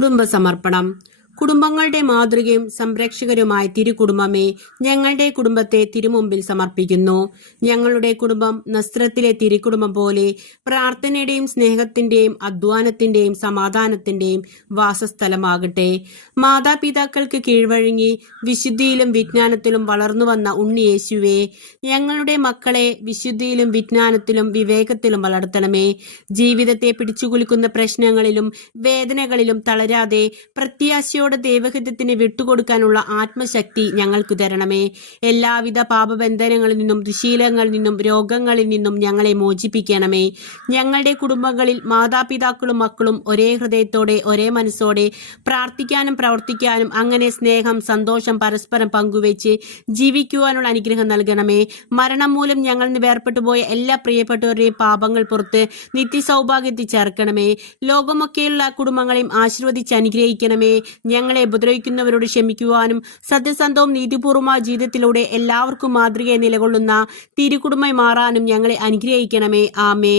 കുടുംബസമർപ്പണം. കുടുംബങ്ങളുടെ മാതൃകയും സംരക്ഷകരുമായ തിരുകുടുംബമേ, ഞങ്ങളുടെ കുടുംബത്തെ തിരുമുമ്പിൽ സമർപ്പിക്കുന്നു. ഞങ്ങളുടെ കുടുംബം നസ്രത്തിലെ തിരുകുടുംബം പോലെ പ്രാർത്ഥനയുടെയും സ്നേഹത്തിന്റെയും അധ്വാനത്തിന്റെയും സമാധാനത്തിന്റെയും വാസസ്ഥലമാകട്ടെ. മാതാപിതാക്കൾക്ക് കീഴ്വഴങ്ങി വിശുദ്ധിയിലും വിജ്ഞാനത്തിലും വളർന്നു വന്ന ഉണ്ണിയേശുവേ, ഞങ്ങളുടെ മക്കളെ വിശുദ്ധിയിലും വിജ്ഞാനത്തിലും വിവേകത്തിലും വളർത്തണമേ. ജീവിതത്തെ പിടിച്ചുകുലുക്കുന്ന പ്രശ്നങ്ങളിലും വേദനകളിലും തളരാതെ പ്രത്യാശയോടെ ദൈവഹിതത്തിന് വിട്ടുകൊടുക്കാനുള്ള ആത്മശക്തി ഞങ്ങൾക്ക് തരണമേ. എല്ലാവിധ പാപബന്ധനങ്ങളിൽ നിന്നും ദുശീലങ്ങളിൽ നിന്നും രോഗങ്ങളിൽ നിന്നും ഞങ്ങളെ മോചിപ്പിക്കണമേ. ഞങ്ങളുടെ കുടുംബങ്ങളിൽ മാതാപിതാക്കളും മക്കളും ഒരേ ഹൃദയത്തോടെ ഒരേ മനസ്സോടെ പ്രാർത്ഥിക്കാനും പ്രവർത്തിക്കാനും അങ്ങനെ സ്നേഹം സന്തോഷം പരസ്പരം പങ്കുവെച്ച് ജീവിക്കുവാനുള്ള അനുഗ്രഹം നൽകണമേ. മരണം മൂലം ഞങ്ങളിൽ നിന്ന് വേർപെട്ടു പോയ എല്ലാ പ്രിയപ്പെട്ടവരുടെയും പാപങ്ങൾ പുറത്ത് നിത്യസൗഭാഗ്യത്തിൽ ചേർക്കണമേ. ലോകമൊക്കെയുള്ള കുടുംബങ്ങളെയും ആശീർവദിച്ച് അനുഗ്രഹിക്കണമേ. ഞങ്ങളെ ഉപദ്രവിക്കുന്നവരോട് ക്ഷമിക്കുവാനും സത്യസന്ധവും നീതിപൂർവമായ ജീവിതത്തിലൂടെ എല്ലാവർക്കും മാതൃകയെ നിലകൊള്ളുന്ന തിരുകുടുംബമായി മാറാനും ഞങ്ങളെ അനുഗ്രഹിക്കണമേ. ആമേ.